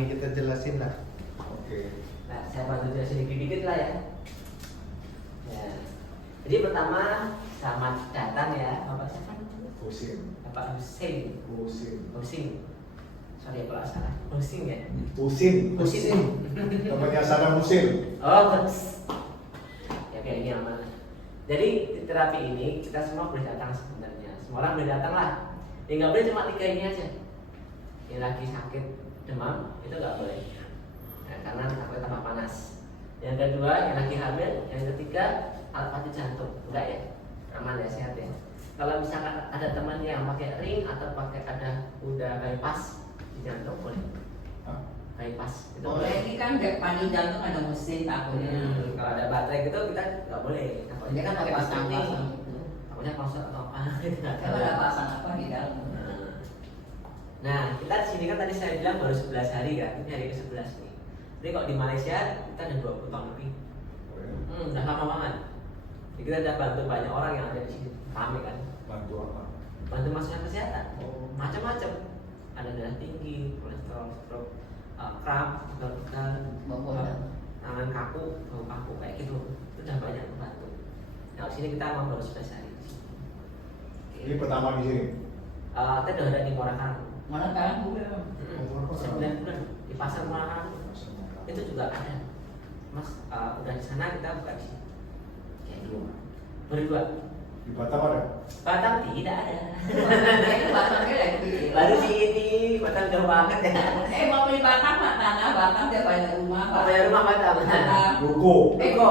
Mari kita jelasin lah. Oke. Nah, saya bantu jelasin dikit-dikit lah ya. Ya. Jadi pertama, selamat datang ya, Bapak siapa? Pusing. Bapak Husin. Pusing. Sorry kalau salah. Husin ya. Pusing. Husin. Namanya Saddam Hussein. Oh, ya kayak ini aman. Jadi di terapi ini kita semua boleh datang sebenarnya. Semua orang boleh datang lah. Yang nggak boleh cuma 3 ini aja. Yang lagi sakit demam itu nggak boleh. Nah, karena takutnya tambah panas. Yang kedua yang lagi hamil. Yang ketiga alat bantu jantung. Enggak ya? Aman ya, sehat ya. Kalau misalkan ada teman yang pakai ring atau pakai ada udah bypass di jantung boleh. Bypass itu Boleh, ini kan panel jantung ada mesin takutnya. Kalau ada baterai gitu kita nggak boleh. Dia kan pakai pasang-pasang ini. itu. Takutnya konsol atau apa gitu nggak Kan tahu. ada pasang apa di dalam. Nah, kita di sini kan tadi saya bilang baru 11 hari kan, ini hari ke-11 nih. Jadi kalau di Malaysia kita udah 20 tahun lebih. Udah lama banget. Jadi kita udah bantu banyak orang yang ada di sini. Rame kan? Bantu apa? Bantu masalah kesehatan. Oh. Macam-macam. Ada darah tinggi, kolesterol, stroke, kram, gatal, tangan kaku, bau kaku kayak gitu. Itu udah banyak membantu. Nah, di sini kita mau baru 11 hari di sini. Ini pertama di sini. Kita udah ada di Morakan. Mana kan udah. 9 bulan di pasar Morakan. Itu juga ada. Mas, udah di sana kita buka di sini. Kayak gitu. Berdua. Di Batam ada? Batam tidak ada. Ini Batamnya lagi. Baru di ini Batam jauh banget ya. Mau beli Batam nggak tanah Batam dia banyak rumah. Apa ya rumah Batam? Ruko. Eko.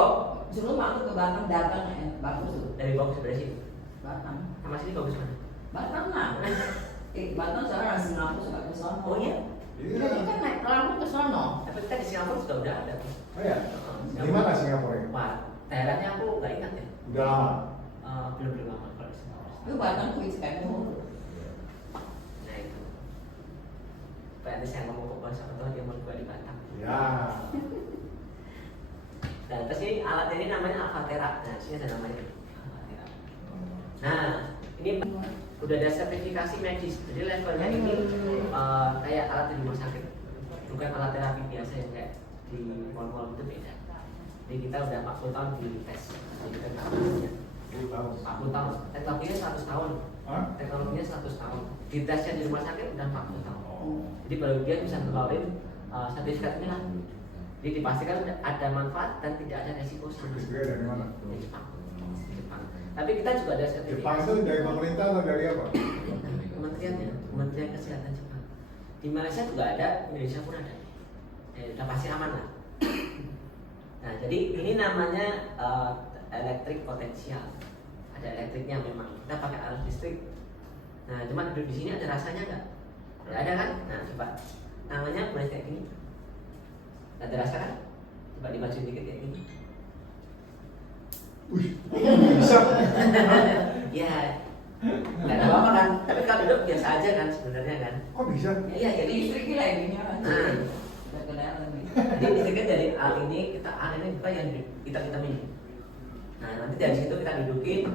Dulu waktu ke Batam datang bagus tuh. Dari bagus dari sini. Batam. Sama sini bagus mana? Batam lah. Batam sekarang ada Singapura suka ke sono. Oh iya. Jadi kan naik perahu ke sono. Tapi kita di Singapura sudah udah ada. Oh ya. Di mana Singapura ini? Wah, daerahnya aku nggak ingat ya. Udah lama. Belum lama kalau di Singapura. Itu Batam tuh ikan mulu. Nah itu. Pak nanti saya ngomong ke bos apa tahu dia mau buka di Batam. Ya. Dan terus ini alat ini namanya Avatera. Nah, sini ada namanya Avatera. Nah, ini udah ada sertifikasi medis. Jadi levelnya ini kayak alat di rumah sakit. Bukan alat terapi biasa yang kayak di mall-mall itu beda. Jadi kita udah 40 tahun di tes. Jadi kita nggak 40 tahun. Teknologinya 100 tahun. Teknologinya 100 tahun. Di tesnya di rumah sakit udah 40 tahun. Jadi baru dia bisa ngeluarin sertifikat ini lah. Jadi dipastikan ada manfaat dan tidak ada resiko. Sertifikatnya dari mana? Di Jepang. Di Jepang. Tapi kita juga ada sertifikat. Jepang itu dari pemerintah atau dari apa? Kementerian Kesehatan Jepang. Di Malaysia juga ada, Indonesia pun ada. Udah pasti aman lah. Nah, jadi ini namanya elektrik potensial. Ada elektriknya memang. Kita pakai arus listrik. Nah, cuma duduk di sini ada rasanya nggak? Nggak ada kan? Nah, coba tangannya boleh kayak gini. Ada rasa kan? Coba dimajuin dikit kayak gini. Bisa. Ya, nggak ada apa-apa kan? Tapi kalau duduk biasa aja kan sebenarnya kan? Kok bisa? Iya, jadi Listrik gila ini. Udah kelihatan nih. jadi misalkan dari alat ini kita buka yang kita ini. Nah nanti dari situ kita dudukin,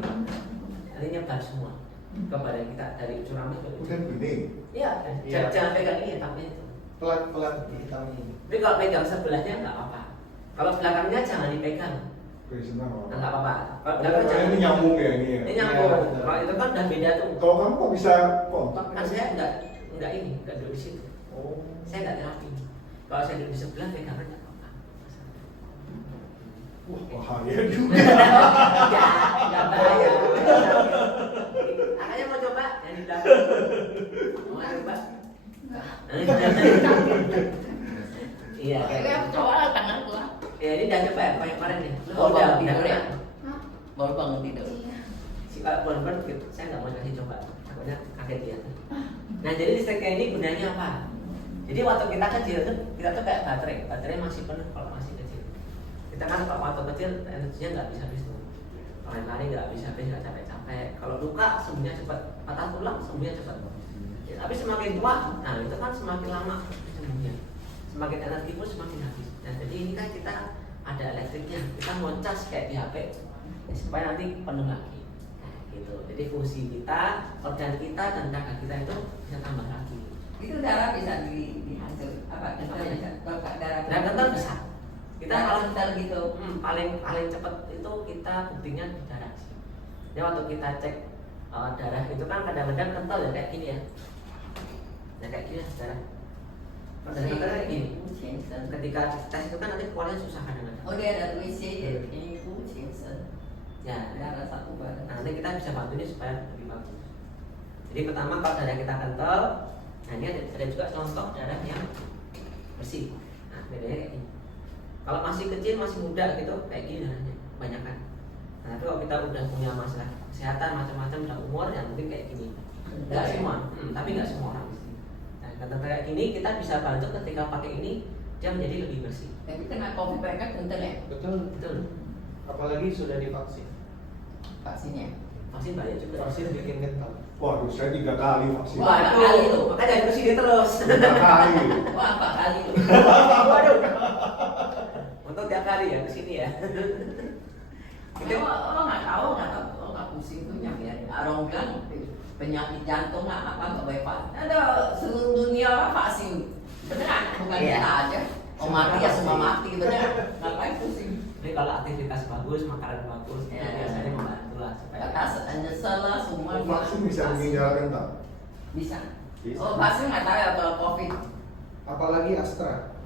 nanti nyebar semua ke badan kita dari ujung rambut ke ujung. Udah gini. Iya, jangan pegang ini ya tapi itu. Pelan-pelan dihitam ini. Tapi kalau pegang sebelahnya nggak apa-apa. Kalau belakangnya jangan dipegang, Oke, sebentar. nggak apa-apa. Kalau Oh, belakang jangan. ini nyambung ya ini ya. Ini nyambung. Iya, betul. Kalau itu kan udah beda tuh. Kalau kamu kok bisa kontak? Kan saya nggak duduk di situ. Oh. Saya nggak terapi. Kalau saya duduk di sebelah pegangan nggak apa-apa. Wah, bahaya juga. Nggak bahaya. Makanya mau coba yang di belakang. Mau coba? Iya, kayak gitu. Coba lah tangan gua. Ya ini udah coba ya, kayak kemarin nih. Oh, udah tidur ya? pernah. Baru bangun tidur. Si Pak Bonbon gitu, saya nggak mau kasih coba. Takutnya kaget dia. Nah, jadi listriknya ini gunanya apa? Jadi waktu kita kecil tuh, kita tuh kayak baterai masih penuh kalau masih kecil. Kita kan kalau waktu kecil energinya nggak bisa habis tuh. Lari-lari nggak bisa habis, nggak capek-capek. Kalau luka sembuhnya cepat, patah tulang sembuhnya cepat. Ya, tapi semakin tua, nah itu kan semakin lama sembuhnya. Semakin energi pun semakin habis. Nah jadi ini kan kita ada elektriknya, kita mau cas kayak di HP supaya nanti penuh lagi. Nah, gitu. Jadi fungsi kita, organ kita dan tenaga kita itu bisa tambah lagi. Itu darah bisa dihasil apa? Makanya muter gitu. Paling cepat itu kita buktinya di darah sih. Ya waktu kita cek darah itu kan kadang-kadang kental ya kayak gini ya. Ya kayak gini ya darah. Kalau darah kental kayak gini. Ketika tes itu kan nanti keluarnya susah kadang-kadang. Oh dia ada tulisnya ini Bu Jensen. Ya, Darah satu barang. nah, nanti kita bisa bantu ini supaya lebih bagus. Jadi pertama kalau darah kita kental, nah ini ada juga contoh darah yang bersih. Nah bedanya kayak gini. Kalau masih kecil, masih muda gitu, kayak gini darahnya, kebanyakan. Nah tapi kalau kita udah punya masalah kesehatan macam-macam, udah umur, ya mungkin kayak gini. Enggak semua, tapi nggak semua orang. Nah kata kayak gini kita bisa bantu ketika pakai ini, dia menjadi lebih bersih. Tapi kena COVID mereka kental ya Betul. Betul. Apalagi sudah divaksin. vaksinnya. Vaksin banyak juga. Vaksin bikin kental. Waduh, saya 3 kali vaksin. Wah. Waduh, makanya jangan kesini terus. 3 kali. Wah 4 kali loh. Waduh. Untuk tiap hari ya kesini ya. Lo nggak tahu lo nggak pusing tuh nyampe orang bilang penyakit jantung nggak baik pak. Ada seluruh dunia orang vaksin. Beneran bukan Iya. kita aja. Mau mati ya semua mati bener. Ngapain pusing? Jadi kalau aktivitas bagus, makanan bagus, itu Ya. biasanya membantu lah supaya. Kata nyesel lah semua. Vaksin bisa meninggalkan tak? Bisa. Bisa. Oh vaksin nggak tahu ya kalau COVID. Apalagi Astra.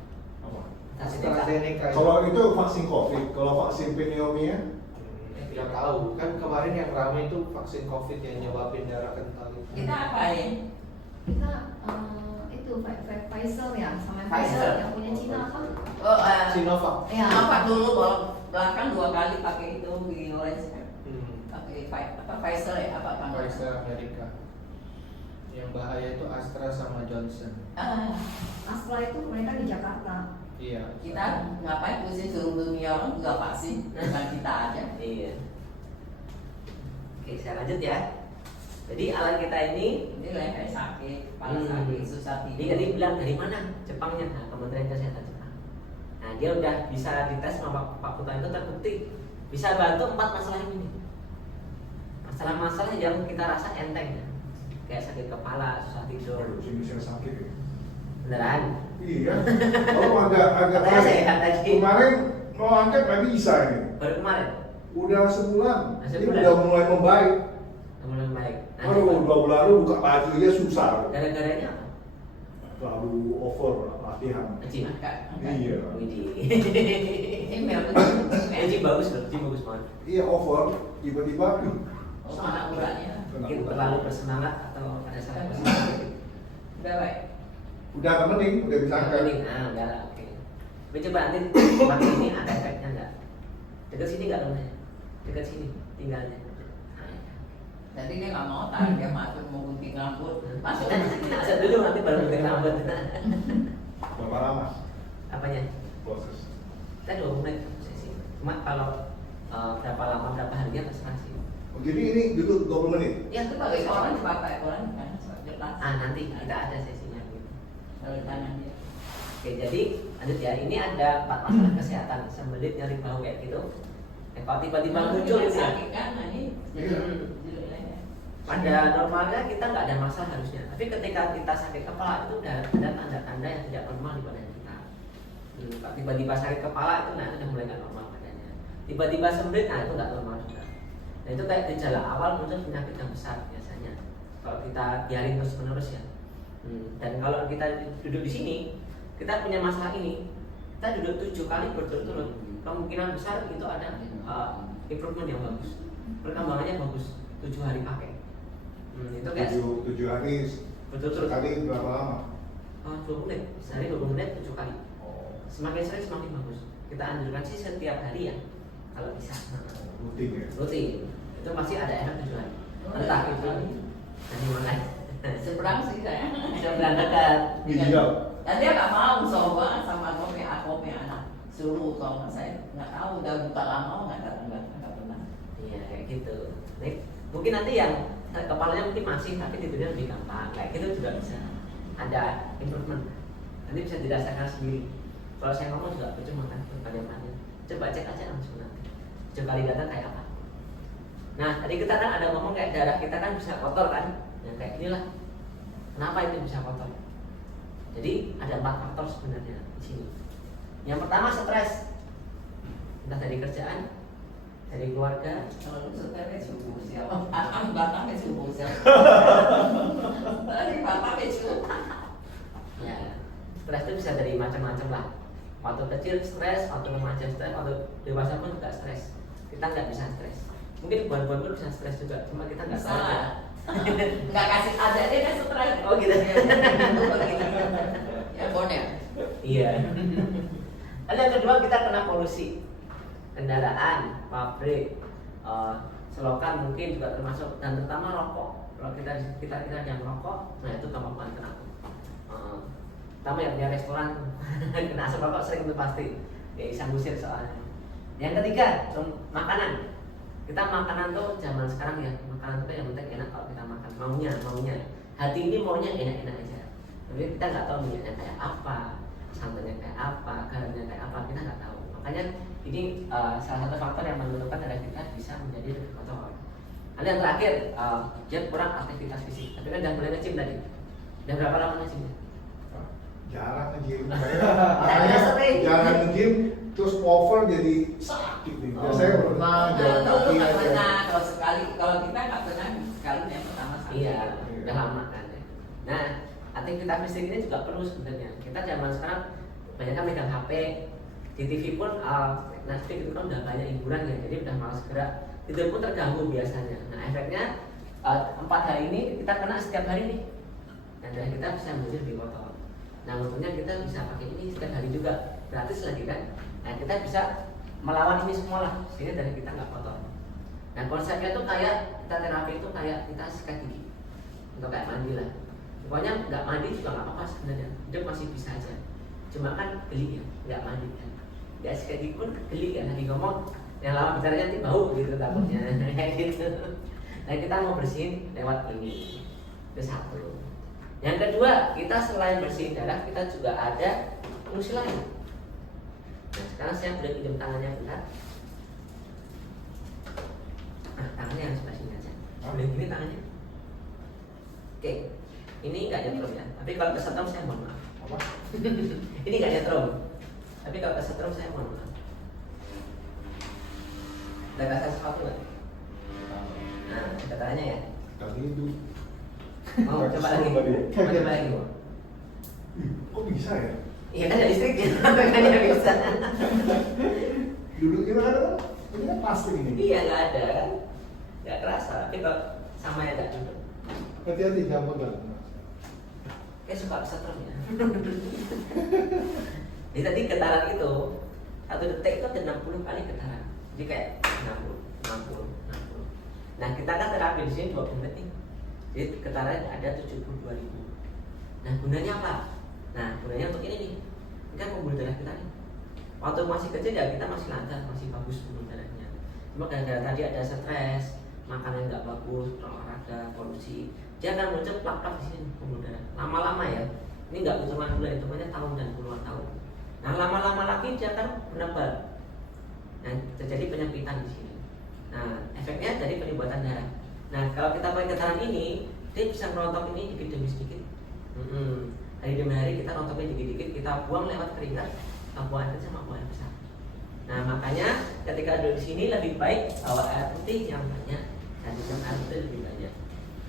Apa? AstraZeneca. Kalau itu vaksin COVID, kalau vaksin pneumonia, Nggak tahu. Kan kemarin yang ramai itu vaksin COVID yang nyebabin darah kental itu. Kita apa ya? Kita itu Pfizer ya, sama Pfizer. Pfizer yang punya Cina apa? Oh, Sinovac. Ya. apa dulu bahkan 2 kali pakai itu di Orange Hmm. pakai Pfizer ya apa kan? Pfizer Amerika. Yang bahaya itu Astra sama Johnson. Astra itu mereka di Jakarta. Iya. Kita ngapain pusing suruh dunia orang juga vaksin bukan kita aja. Iya. Oke, saya lanjut ya. Jadi alat kita ini, Ini leher sakit, kepala sakit, susah ini tidur. tadi bilang dari mana? Jepangnya, nah, Kementerian Kesehatan Jepang. Nah dia udah bisa dites sama Pak Putra itu terbukti bisa bantu 4 masalah ini. Masalah-masalah yang kita rasa enteng ya. Kayak sakit kepala, susah tidur. waduh, sini saya sakit ya. Beneran? Iya. Kalau agak Katanya sehat tadi. kemarin mau angkat nggak bisa ini. Baru kemarin. Udah sebulan. Nah, Ini sebulan. udah mulai membaik. Mulai baik. Nah, Aduh, 2 bulan lalu buka baju aja susah. gara-garanya apa? Terlalu over latihan. Aji. Iya. Widih. Email Aji bagus loh, Aji bagus banget. Iya over. Tiba-tiba Oh, mana uratnya? Mungkin terlalu bersemangat atau ada salah bersemangat. Udah baik. udah mending, udah bisa angkat. Mending, udah lah, oke. Tapi coba nanti pakai ini ada efeknya nggak? Dekat sini nggak namanya? Dekat sini tinggalnya. Nah, ya. Jadi dia nggak mau tarik dia masuk mau gunting rambut. Masuk aja sini. Masuk dulu nanti baru gunting rambut. Berapa lama Apanya? proses? Kita 20 menit sesi. Cuma kalau berapa lama berapa harinya terserah sih. Oh, jadi ini duduk 20 menit? Ya Itu bagi orang dipakai orang kan jelas. nanti kita ada sesinya gitu. Dari tangan dia. Oke, jadi lanjut ya. Ini ada 4 masalah kesehatan. Sembelit nyari bau kayak gitu. Kalau tiba-tiba muncul itu ya. sakit kan, nah ini jadi leher. Pada normalnya kita nggak ada masalah harusnya. Tapi ketika kita sakit kepala itu udah ada tanda-tanda yang tidak normal di badan kita. Kalau tiba-tiba sakit kepala itu nah itu udah mulai nggak normal badannya. Tiba-tiba sembelit nah itu nggak normal juga. Nah itu kayak gejala awal muncul penyakit yang besar biasanya. Kalau kita biarin terus-menerus ya. Dan kalau kita duduk di sini, kita punya masalah ini, kita duduk 7 kali berturut-turut, kemungkinan besar itu ada improvement yang bagus, perkembangannya bagus. 7 hari pakai. Itu kayak 7 hari berturut-turut. sekali berapa lama? 20 menit, sehari 20 menit 7 kali. Oh, Semakin sering semakin bagus. Kita anjurkan sih setiap hari ya, kalau bisa. rutin ya? Rutin. Itu pasti ada efek tujuan. Entah itu nanti makan. Seberang sih saya. Seberang dekat. Iya. Dan dia nggak mau sobat sama aku punya anak suruh kalau saya nggak tahu udah buka lama nggak pernah. Iya kayak gitu. Nih, mungkin nanti yang kepalanya mungkin masih tapi tidurnya lebih gampang. Kayak gitu juga bisa. Ada improvement. Nanti bisa dirasakan sendiri. Kalau saya ngomong juga percuma kan bagaimana. Coba cek aja langsung nanti. Coba kali datang kayak apa. Nah, tadi kita kan ada ngomong kayak darah kita kan bisa kotor kan? Yang kayak inilah. Kenapa itu bisa kotor? Jadi ada 4 faktor sebenarnya di sini. Yang pertama stres. entah dari kerjaan, dari keluarga. Kalau setelahnya subuh siapa? Batangnya subuh siapa? Tadi batangnya subuh. Ya, stres itu bisa dari macam-macam lah. Waktu kecil stres, waktu remaja stres, waktu dewasa pun juga stres. Kita nggak bisa stres. Mungkin buan-buan pun bisa stres juga, cuma kita nggak tahu. Salah. Nggak kasih ada dia kan stres. Oh gitu. Ya bonek. Iya. Lalu yang kedua kita kena polusi, kendaraan, pabrik, selokan mungkin juga termasuk, dan terutama rokok. Kalau kita yang rokok, nah itu gampang kena. Pertama yang punya restoran kena asap rokok sering itu pasti, ya bisa ngusir soalnya. Yang ketiga makanan. Kita makanan tuh zaman sekarang ya, makanan tuh yang penting enak. Kalau kita makan maunya hati ini maunya enak-enak aja, tapi kita nggak tahu minyaknya kayak apa, santannya kayak apa, garamnya kayak apa, kita nggak tahu. Makanya ini salah satu faktor yang menentukan darah kita bisa menjadi lebih kotor. Lalu yang terakhir, dia kurang aktivitas fisik. Tapi kan jangan boleh nge-gym tadi. Dan berapa lama nge-gym? Jarang nge-gym. Makanya sering. Jarang nge-gym terus over jadi sakit nih. Biasanya pernah jalan kaki Nggak aja. pernah. Kalau sekali, kalau kita nggak pernah sekali yang pertama sakit. Iya, udah lama kan ya. Nah, aktivitas fisik ini juga perlu sebenarnya. Kita zaman sekarang banyak kan megang HP, di TV pun Netflix itu kan udah banyak hiburan ya, jadi udah malas gerak, tidur pun terganggu biasanya. Nah, efeknya 4 hari ini kita kena setiap hari nih, dan darah kita bisa menjadi lebih kotor. Nah, untungnya kita bisa pakai ini setiap hari juga, gratis lagi kan. Nah, kita bisa melawan ini semua lah, sehingga darah kita nggak kotor. Nah, konsepnya tuh kayak kita terapi itu kayak kita sikat gigi, atau kayak mandi lah. Pokoknya nggak mandi juga nggak apa-apa sebenarnya, hidup masih bisa aja. Cuma kan geli ya, nggak mandi kan. Nggak sikat gigi pun geli kan, lagi ngomong yang lama bicaranya nanti bau gitu takutnya, kayak gitu. Nah, kita mau bersihin lewat ini, itu satu. Yang kedua, kita selain bersihin darah, kita juga ada fungsi lain. Nah, sekarang saya boleh pinjam tangannya bentar. Nah, tangannya harus sebelah sini aja. Boleh gini tangannya. Oke, ini nggak nyetrum ya. Tapi kalau kesetrum saya mohon maaf. Apa? Ini nggak nyetrum. Tapi kalau kesetrum saya mohon maaf. Ada rasa sesuatu nggak? Nah, katanya ya. Kali itu. Mau coba lagi. Mau coba lagi. Kok bisa ya? Iya kan ada listriknya, makanya bisa. Duduknya nggak ada kan? Ini kan plastik ini. Iya nggak ada kan? Nggak kerasa. Tapi kalau sama ya nggak duduk. Hati-hati jangan pegang. Kayak suka kesetrum ya. Jadi tadi getaran itu 1 detik itu ada 60 kali getaran. Jadi kayak 60. Nah, kita kan terapi di sini 20 menit nih. Jadi getarannya ada 72.000. Nah, gunanya apa? Nah, gunanya untuk ini nih. Ini kan pembuluh darah kita nih. Waktu masih kecil ya kita masih lancar, masih bagus pembuluh darahnya. Cuma gara-gara tadi ada stres, makanan nggak bagus, olahraga, polusi, dia akan muncul plak-plak di sini pembuluh darah. Lama-lama ya. Ini nggak hitungan bulan, hitungannya tahun dan puluhan tahun. Nah, lama-lama lagi dia akan menebal. Nah, terjadi penyempitan di sini. Nah, efeknya dari penyumbatan darah. Nah, kalau kita pakai getaran ini, dia bisa merontok ini dikit demi sedikit. Hari demi hari kita rontoknya dikit-dikit, kita buang lewat keringat, kita buang air sama buang air besar. Nah, makanya ketika duduk di sini lebih baik bawa air putih yang banyak dan minum air putih lebih banyak.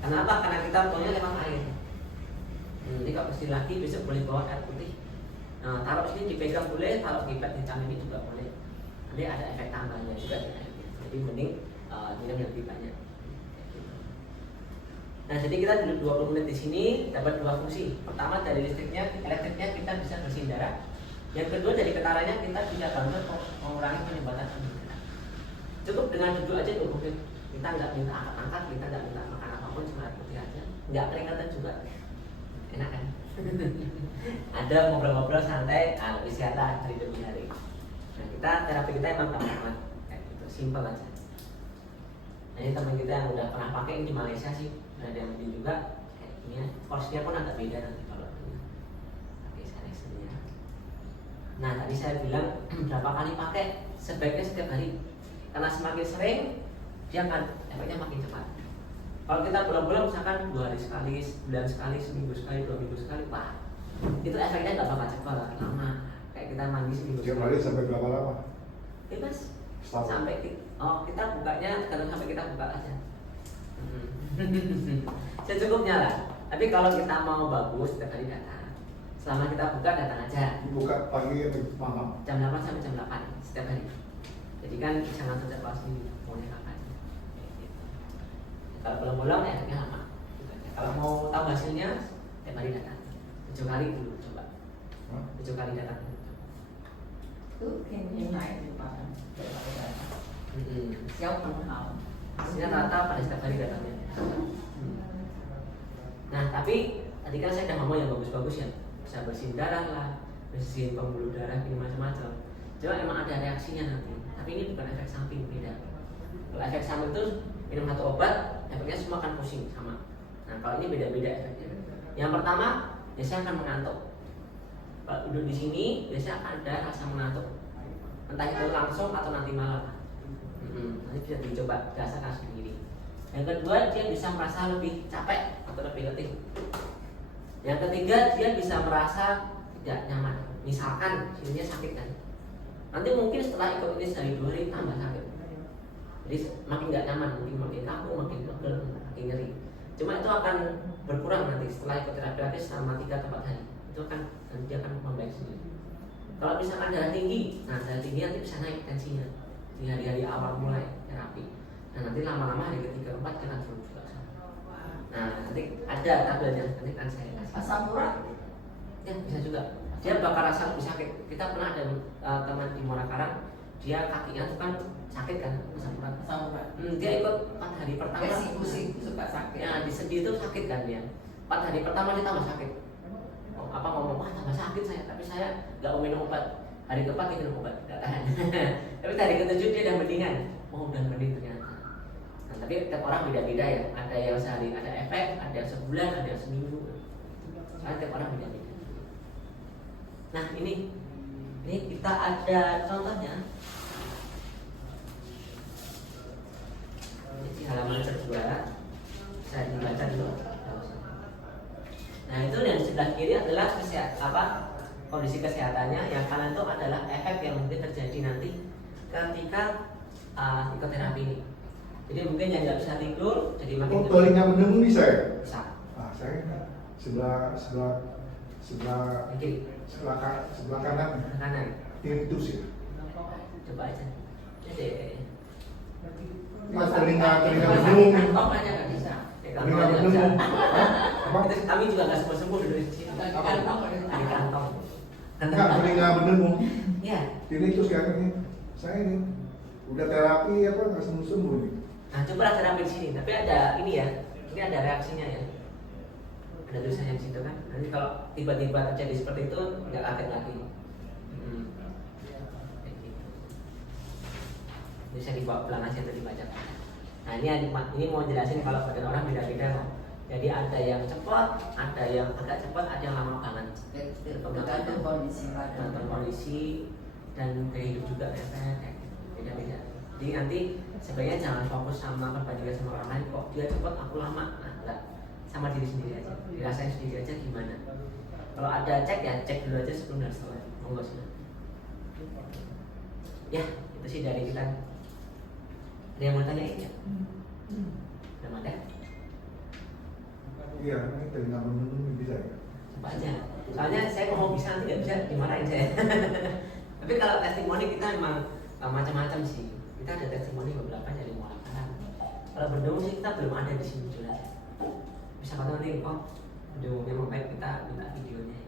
Kenapa? Karena kita buangnya lewat air. Jadi kalau pasti lagi besok boleh bawa air putih. Nah, taruh sini dipegang boleh, taruh kipet di tangan ini juga boleh. Nanti ada efek tambahnya juga di airnya. Jadi mending minum yang lebih banyak. Nah, jadi kita duduk 20 menit di sini dapat 2 fungsi. Pertama dari elektriknya kita bisa bersihin darah. Yang kedua dari getarannya kita bisa bantu mengurangi penyumbatan darah. Cukup dengan duduk aja 20 menit. Kita nggak minta angkat-angkat, kita nggak minta makan apapun, cuma air putih aja. Nggak keringatan juga. Enak kan? Ada ngobrol-ngobrol santai, lebih sehat lah hari demi hari. Nah, kita terapi kita emang gampang kayak gitu, simpel aja. Nah, ini teman kita yang udah pernah pakai ini di Malaysia sih, ada yang beli juga kayak gini ya. Porsinya pun agak beda nanti kalau pakai seleksinya. Nah, tadi saya bilang berapa kali pakai, sebaiknya setiap hari, karena semakin sering dia akan efeknya makin cepat. Kalau kita bolong-bolong misalkan 2 hari sekali, sebulan sekali, seminggu sekali, 2 minggu sekali, wah itu efeknya nggak bakal cepat, lama. Kayak kita mandi seminggu Tiap sekali. hari sampai berapa lama? bebas Start. sampai kita bukanya kadang sampai kita buka aja. Secukupnya lah. Tapi kalau kita mau bagus setiap hari datang. Selama kita buka datang aja. Buka pagi atau malam. Jam 8 sampai jam 8 setiap hari. Jadi kan jangan terjebak maunya kapan. Gitu. Kalau belum bolong ya akhirnya lama. Gitu aja. Kalau mau tahu hasilnya setiap hari datang. 7 kali dulu coba. 7 kali datang. Cứ kayaknya naik di depan. Siapa yang tahu? Hasilnya rata pada setiap hari datangnya. Nah tapi tadi kan saya udah ngomong yang bagus-bagus ya, bisa bersihin darah lah, bersihin pembuluh darah ini macam-macam. Cuma emang ada reaksinya nanti. Tapi ini bukan efek samping, beda. Kalau efek samping itu minum satu obat, efeknya semua akan pusing sama. Nah kalau ini beda-beda efeknya. Yang pertama biasanya akan mengantuk. Kalau duduk di sini biasanya akan ada rasa mengantuk. Entah itu langsung atau nanti malam. Nanti bisa dicoba rasakan sendiri. Yang kedua dia bisa merasa lebih capek atau lebih letih. Yang ketiga dia bisa merasa tidak nyaman. Misalkan sininya sakit kan, nanti mungkin setelah ikut ini sehari 2 hari tambah sakit. Jadi makin nggak nyaman, mungkin makin kaku, makin pegel, makin nyeri. Cuma itu akan berkurang nanti setelah ikut terapi selama 3 atau 4 hari. Itu kan nanti dia akan membaik sendiri. Kalau misalkan darah tinggi, nah darah tinggi nanti bisa naik tensinya di hari-hari awal mulai terapi. Nah nanti lama-lama hari ketiga keempat kan turun juga. Nah nanti ada tabelnya, nanti kan saya kasih. Asam urat? Ya bisa juga. Dia bakal rasa lebih sakit. Kita pernah ada teman di Muara Karang, dia kakinya tuh kan sakit kan, asam urat. Asam urat. Dia ikut 4 hari pertama. Kayak siku-siku suka sakit. Ya di sendi itu sakit kan dia. 4 hari pertama dia tambah sakit. Apa ngomong wah tambah sakit saya, tapi saya nggak mau minum obat. Hari keempat dia minum obat, nggak tahan. Tapi hari ketujuh dia udah mendingan. Oh udah mending ternyata. Nah tapi tiap orang beda-beda ya. Ada yang sehari ada efek, ada yang sebulan, ada yang seminggu. Soalnya tiap orang beda-beda. Nah ini kita ada contohnya. Ini di halaman kedua. Saya dibaca dulu. Nah itu yang sebelah kiri adalah kondisi kesehatannya, yang kanan itu adalah efek yang mungkin terjadi nanti ketika ikut terapi ini. Jadi mungkin yang nggak bisa tidur, jadi makin telinga mendengung bisa ya? bisa. Nah, saya sebelah Kiri, kanan kanan. tinnitus ya. Coba aja. Jadi Mas telinga mendengung. Kantong aja nggak bisa. Telinga mendengung. Apa? Kami juga nggak sembuh dulu di sini. Di kantong. Di kantong. Enggak, telinga mendengung. Ya. Tinnitus kan ini. Saya ini udah terapi apa nggak sembuh nih. Nah coba terapi di sini. Tapi ada ini ya. Ini ada reaksinya ya. Ada tulisannya di situ kan. Nanti kalau tiba-tiba terjadi seperti itu nggak kaget lagi. Kayak gitu. Bisa dibawa pulang aja atau dibaca. Nah ini mau jelasin kalau badan orang beda-beda. Jadi ada yang cepat, ada yang agak cepat, ada yang lama banget. Tergantung kondisi badan. Tergantung kondisi dan gaya hidup juga efek beda-beda. Jadi nanti sebenarnya jangan fokus sama perbandingan sama orang lain. Kok dia cepat, aku lama. Nah, enggak. Sama diri sendiri aja. Dirasain sendiri aja gimana. Kalau ada cek ya cek dulu aja sebelum dan setelah. Monggo sih. Ya itu sih dari kita. Ada yang mau tanyain ya? Belum ada? Iya, ini telinga mendengung bisa ya. Coba aja. Soalnya saya mau bisa nanti nggak bisa dimarahin saya. Tapi kalau testimoni kita memang macam-macam sih. Kita ada testimoni beberapa dari Muara Karang. Kalau berdua sih kita belum ada di sini jelas. Bisa kata nanti kok berdua memang baik kita minta videonya.